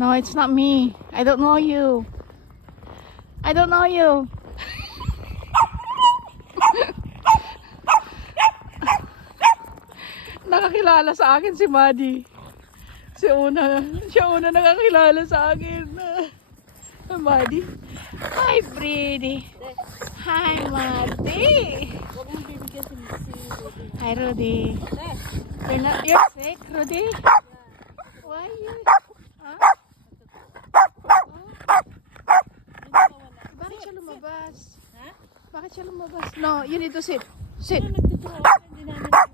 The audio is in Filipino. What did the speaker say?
No, it's not me. I don't know you. I don't know you. Nakakilala sa akin si Maddie. Siya una nakakilala sa akin. Maddie. Hi, Brady. Hi, Maddie. Huwag mong bibigyan si Rudy. Hi, Rudy. You're sick, Rudy? Why you? Huh? Bakit siya lumabas? Ha? Bakit siya lumabas? No, you need to sit. Sit. Nagtuturo ako, hindi namin